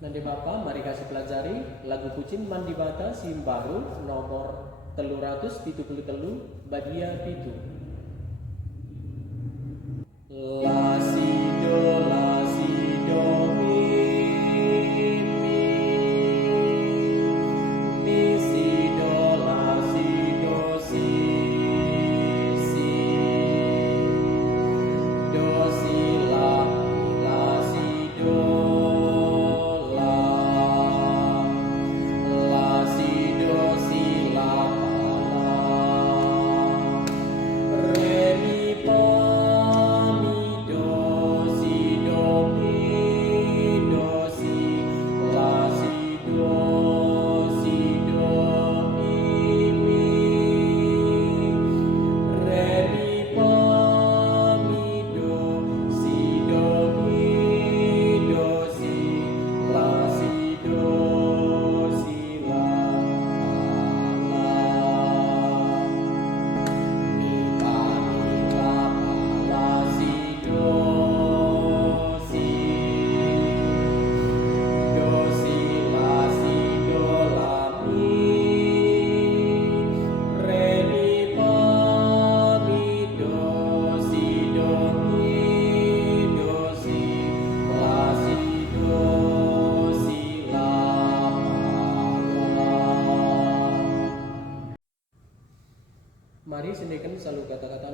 Nanti Bapak mari kasih pelajari lagu Kucing Mandi Bata Simbaru nomor 373 bagia pitu. La si do mi si do la si do si do si la si do Mari sendirikan selalu kata-kata